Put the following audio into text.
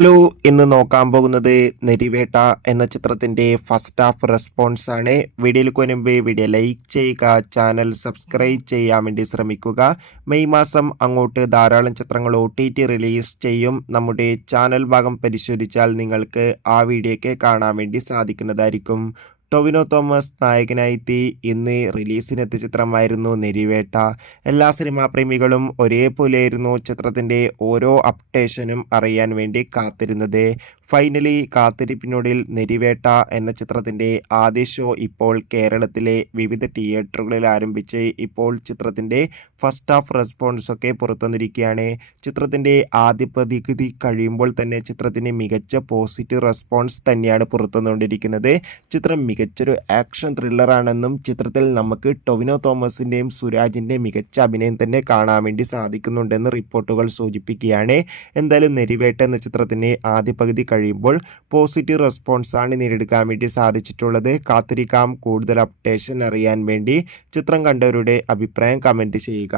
Hello, ഇന്ന് നോക്കാൻ പോകുന്നത് നെരിവേട്ട എന്ന ചിത്രത്തിന്റെ ഫസ്റ്റ് ഹാഫ് റെസ്പോൺസ് ആണ്. വീഡിയോയിൽ മുൻപ് വീഡിയോ ലൈക്ക് ചെയ്യുക, ചാനൽ സബ്സ്ക്രൈബ് ചെയ്യാൻ വേണ്ടി ശ്രമിക്കുക. മെയ് മാസം അങ്ങോട്ട് ധാരാളം ചിത്രങ്ങൾ OTT റിലീസ് ചെയ്യും. നമ്മുടെ ചാനൽ ഭാഗം പരിശോധിച്ചാൽ നിങ്ങൾക്ക് ആ വീഡിയോയ്ക്ക് കാണാൻ വേണ്ടി സാധിക്കുന്നതായിരിക്കും. ടൊവിനോ തോമസ് നായകനായെത്തി ഇന്ന് റിലീസിനെത്തിയ ചിത്രമായിരുന്നു നെരിവേട്ട. എല്ലാ സിനിമാ പ്രേമികളും ഒരേപോലെയായിരുന്നു ചിത്രത്തിൻ്റെ ഓരോ അപ്ഡേഷനും അറിയാൻ വേണ്ടി കാത്തിരുന്നത്. ഫൈനലി കാത്തിരിപ്പിനൊടുവിൽ നെരിവേട്ട എന്ന ചിത്രത്തിൻ്റെ ആദ്യ ഷോ ഇപ്പോൾ കേരളത്തിലെ വിവിധ തിയേറ്ററുകളിൽ ആരംഭിച്ച് ഇപ്പോൾ ചിത്രത്തിൻ്റെ ഫസ്റ്റ് ഹാഫ് റെസ്പോൺസൊക്കെ പുറത്തുവന്നിരിക്കുകയാണ്. ചിത്രത്തിൻ്റെ ആദ്യ പകുതി കഴിയുമ്പോൾ തന്നെ ചിത്രത്തിന് മികച്ച പോസിറ്റീവ് റെസ്പോൺസ് തന്നെയാണ് പുറത്തുവന്നുകൊണ്ടിരിക്കുന്നത്. ചിത്രം മികച്ചൊരു ആക്ഷൻ ത്രില്ലറാണെന്നും ചിത്രത്തിൽ നമുക്ക് ടൊവിനോ തോമസിൻ്റെയും സുരാജിൻ്റെയും മികച്ച അഭിനയം തന്നെ കാണാൻ വേണ്ടി സാധിക്കുന്നുണ്ടെന്ന് റിപ്പോർട്ടുകൾ സൂചിപ്പിക്കുകയാണ്. എന്തായാലും നെരിവേട്ട എന്ന ചിത്രത്തിന് ആദ്യ പകുതി കഴിയുമ്പോൾ പോസിറ്റീവ് റെസ്പോൺസാണ് നേടിയെടുക്കാൻ വേണ്ടി സാധിച്ചിട്ടുള്ളത്. കാത്തിരിക്കാം കൂടുതൽ അപ്ഡേഷൻ അറിയാൻ വേണ്ടി. ചിത്രം കണ്ടവരുടെ അഭിപ്രായം കമൻറ്റ് ചെയ്യുക.